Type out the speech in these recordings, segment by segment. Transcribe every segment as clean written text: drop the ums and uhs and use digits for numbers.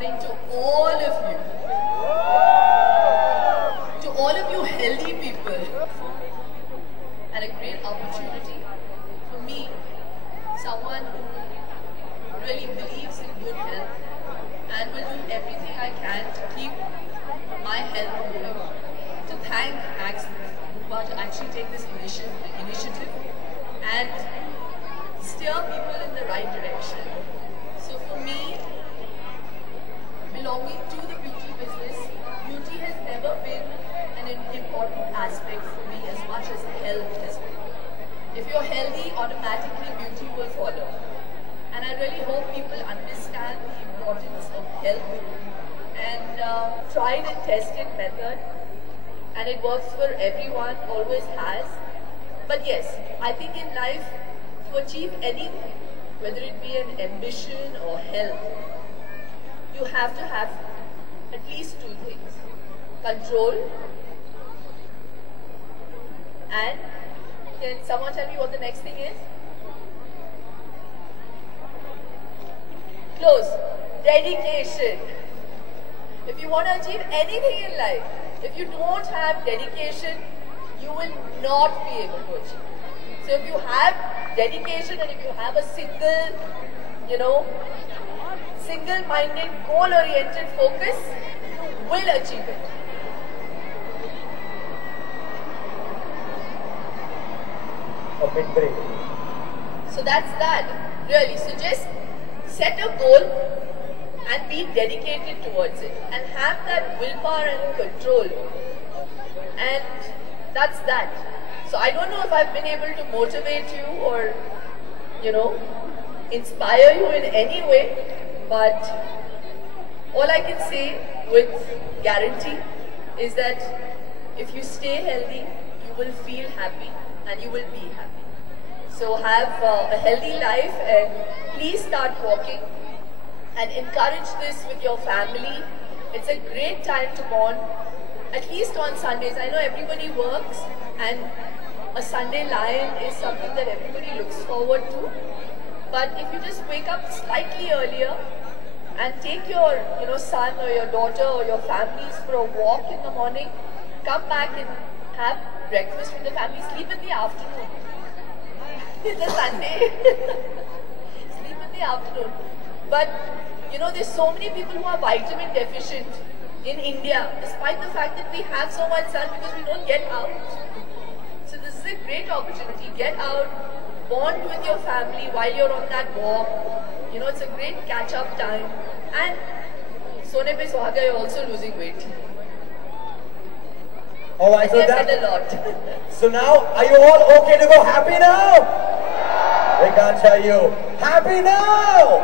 morning to all of you healthy people, and a great opportunity for me, someone who really believes in good health and will do everything I can to keep my health going, to thank Max Bupa to actually take this initiative and steer people in the right direction. So for me, belonging to the beauty business, beauty has never been an important aspect for me as much as health has been. If you're healthy, automatically beauty will follow. And I really hope people understand the importance of health and tried and tested method. And it works for everyone, always has. But yes, I think in life, to achieve anything, whether it be an ambition or health, you have to have at least two things: control and, can someone tell me what the next thing is? Close. Dedication. If you want to achieve anything in life, if you don't have dedication, you will not be able to achieve. So if you have dedication and if you have a single-minded, goal-oriented focus, you will achieve it. A big break. So that's that, really. So just set a goal and be dedicated towards it and have that willpower and control. And that's that. So I don't know if I've been able to motivate you or, inspire you in any way, but all I can say with guarantee is that if you stay healthy, you will feel happy and you will be happy. So have a healthy life and please start walking and encourage this with your family. It's a great time to bond, at least on Sundays. I know everybody works and a Sunday lion is something that everybody looks forward to. But if you just wake up slightly earlier and take your son or your daughter or your families for a walk in the morning, come back and have breakfast with the family, sleep in the afternoon. It's a Sunday. Sleep in the afternoon. But there's so many people who are vitamin deficient in India, despite the fact that we have so much sun, because we don't get out. So this is a great opportunity. Get out, bond with your family while you're on that walk. It's a great catch-up time. And Sone Pe Suhaga, you're also losing weight. Alright, so said a lot. So now, are you all okay to go happy now? We can't tell you. Happy now!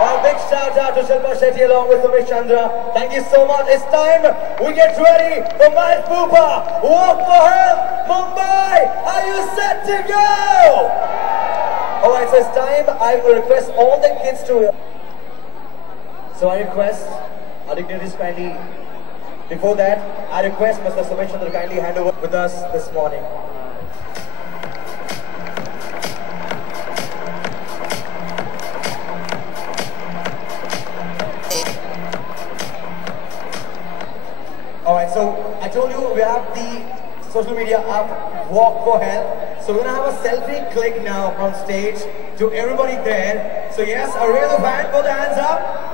A big shout out to Shilpa Shetty along with Sumesh Chandra. Thank you so much. It's time we get ready for Max Bupa. Walk for Health, Mumbai. Are you set to go? Alright, so it's time. I will request all the kids to... So I request our dignitaries kindly... Before that, I request Mr. Sumesh Chandra kindly hand over with us this morning. Alright, so I told you we have the social media app Walk for Health. So we're gonna have a selfie click now from stage to everybody there. So yes, a real fan, put the hands up.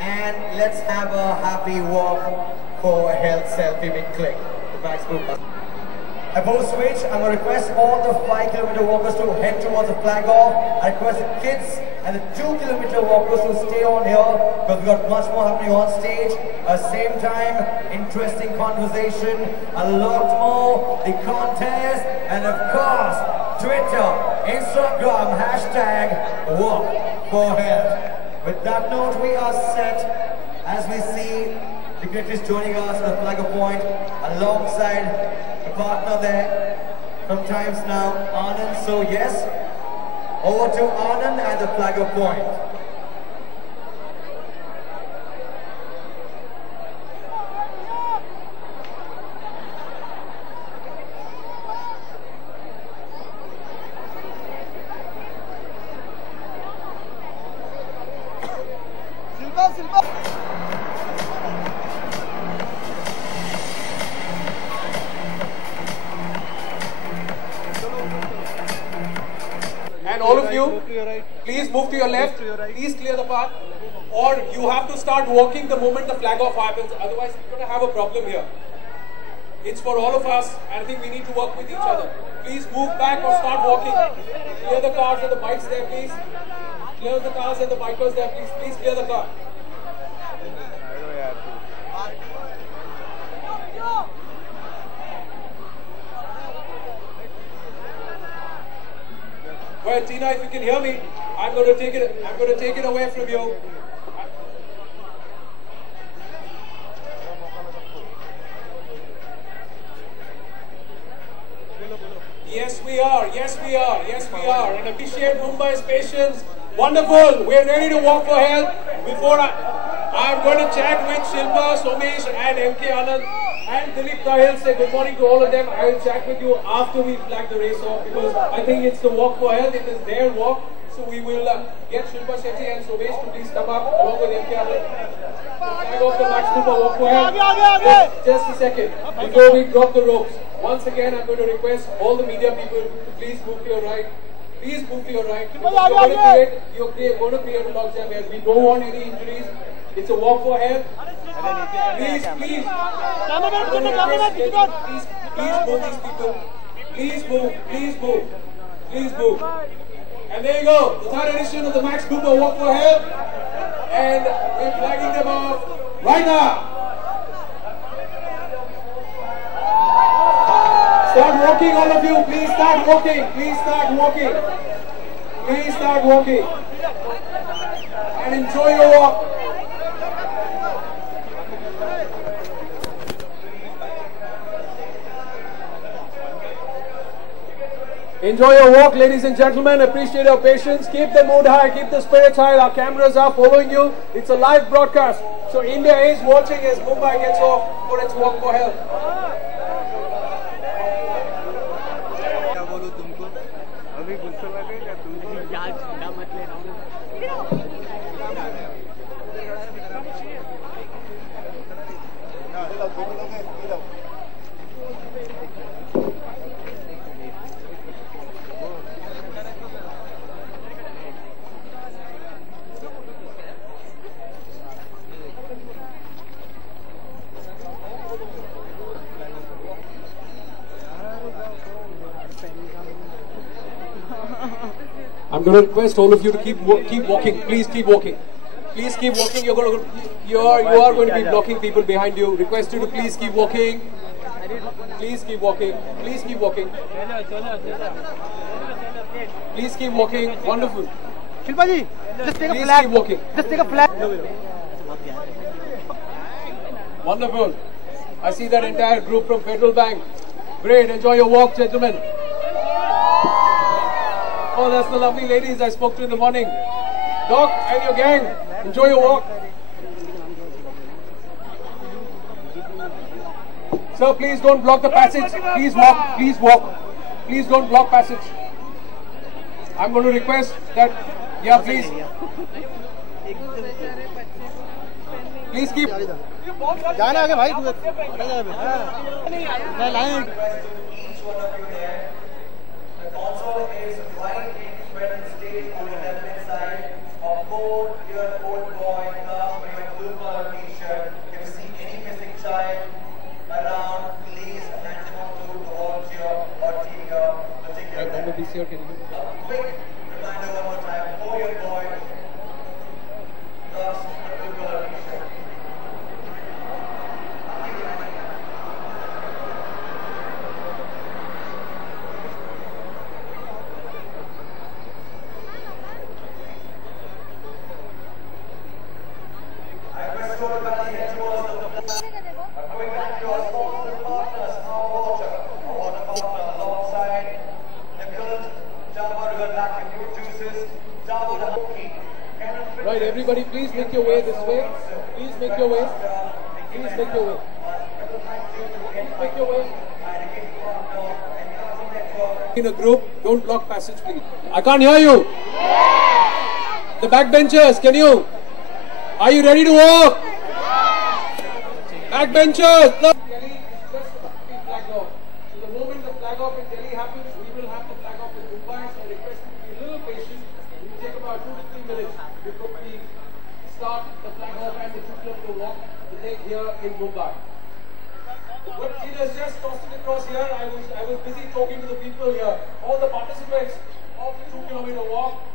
And let's have a happy walk for Health selfie with click. Max Bupa. Post which, I'm going to request all the 5-kilometer walkers to head towards the flag off. I request the kids and the 2-kilometer walkers to stay on here because we've got much more happening on stage. At the same time, interesting conversation, a lot more, the contest, and of course, Twitter, Instagram, hashtag Walk for Health. With that note, we are set as we see dignitaries joining us at the Flagger Point alongside the partner there from Times Now, Anand. So yes, over to Anand at the Flagger Point. Silva! And all of you, please move to your left. Please clear the path. Or you have to start walking the moment the flag off happens. Otherwise, we're going to have a problem here. It's for all of us. I think we need to work with each other. Please move back or start walking. Clear the cars and the bikes there, please. Clear the cars and the bikers there, please. Please clear the car. Well, Tina, if you can hear me, I'm going to take it away from you. Yes, we are. Yes, we are. Yes, we are. And appreciate Mumbai's patience. Wonderful. We're ready to walk for help. Before I'm going to chat with Shilpa, Somesh and MK Anand and Dilip Kahil. Say good morning to all of them. I will chat with you after we flag the race off because I think it's the walk for health. It is their walk. So we will get Shilpa Shetty and Somesh to please come up along with MK Anand. Flag off the Max Cooper walk for health. Just a second. Before we drop the ropes. Once again, I'm going to request all the media people to please move to your right. Please move to your right. You're going to create a logjam here. We don't want any injuries. It's a walk for health. Please, please. Please move these people. Please move. Please move. Please move. And there you go. The third edition of the Max Cooper Walk for Health. And we're flagging them off right now. Start walking, all of you. Please start walking. Please start walking. Please start walking. And enjoy your walk. Enjoy your walk, ladies and gentlemen. Appreciate your patience. Keep the mood high. Keep the spirits high. Our cameras are following you. It's a live broadcast. So India is watching as Mumbai gets off for its walk for health. I'm going to request all of you to keep walking. Please keep walking. Please keep walking. You are going to be blocking people behind you. Request you to please keep walking. Please keep walking. Please keep walking. Please keep walking. Wonderful. Shilpa ji, just take a Please flag. keep walking. Just take a flag. Wonderful. I see that entire group from Federal Bank. Great. Enjoy your walk, gentlemen. Oh, that's the lovely ladies I spoke to in the morning. Doc and your gang, enjoy your walk. Sir, please don't block the passage. Please walk. Please walk. Please don't block passage. I'm going to request that, yeah, please. Please keep. जाना आगे भाई तू line Also is right in spread and stage on the left-hand side. A 4-year-old boy comes with a blue color t-shirt. If you see any missing child around, please hand him over to the volunteer or team here. A quick reminder one more time. 4-year-old boy comes with a blue color t-shirt. Right, everybody, please make your way this way. Please make your way. Please make your way. Please make your way. In a group, don't block passage, please. I can't hear you. The backbenchers, can you? Are you ready to walk? Backbenchers! Look. Delhi is just about to be flagged off. So the moment the flag off in Delhi happens, we will have the flag off in Mumbai. So I request you to be a little patient. It will take about 2 to 3 minutes before we start the flag off and the 2 kilometer walk to take here in Mumbai. But it has just tossed it across here. I was busy talking to the people here. All the participants of the 2 kilometer walk.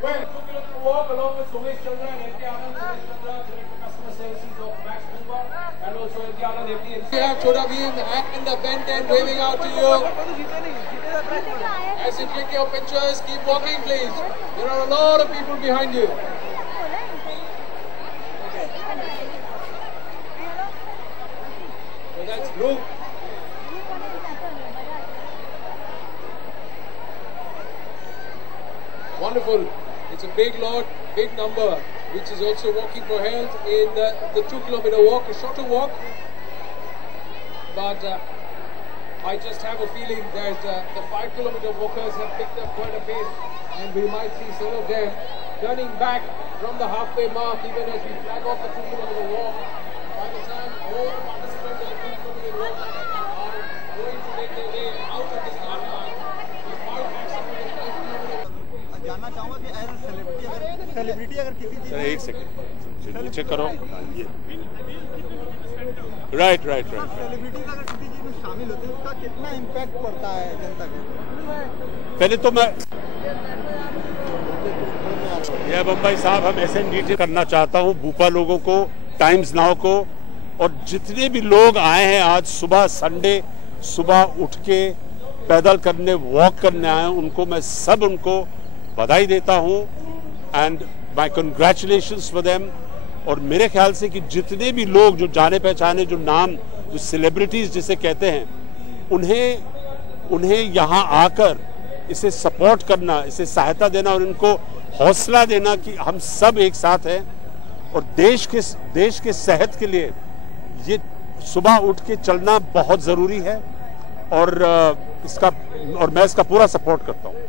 Well, 2 kilometer walk along with Somesh Chandra and M.K. Anand, Director Customer Services of Max Mumbai, and also M.K. Anand, MD. We have Chota Bheem and the Ben 10 waving out to you. As you click your pictures, keep walking please. There are a lot of people behind you. So that's group. Wonderful. It's a big lot, big number, which is also walking for health in the 2 kilometer walk, a shorter walk. But I just have a feeling that the 5 kilometer walkers have picked up quite a pace, and we might see some of them turning back from the halfway mark even as we flag off the 2 kilometer walk. By the time all the participants of the 2 kilometer walk are going to make their way out of the start line, we might have some of the 5 kilometer. जानना चाहूँगा कि as celebrity अगर किसी चीज sir एक second नीचे करो right celebrity अगर किसी चीज में शामिल होते हैं उसका कितना इम्पैक्ट पड़ता है जनता पे। पहले तो मैं यह बम्बई साहब हम SNDT करना चाहता हूं भूपा लोगों को, टाइम्स नाउ को, और जितने भी लोग आए हैं आज सुबह संडे सुबह उठ के पैदल करने वॉक करने आए उनको मैं सब उनको बधाई देता हूं and my congratulations for them. और मेरे ख्याल से कि जितने भी लोग जो जाने पहचाने जो नाम जो सेलिब्रिटीज जिसे कहते हैं उन्हें यहाँ आकर इसे सपोर्ट करना, इसे सहायता देना और इनको हौसला देना कि हम सब एक साथ हैं और देश के सेहत के लिए ये सुबह उठ के चलना बहुत जरूरी है और मैं इसका पूरा सपोर्ट करता हूँ।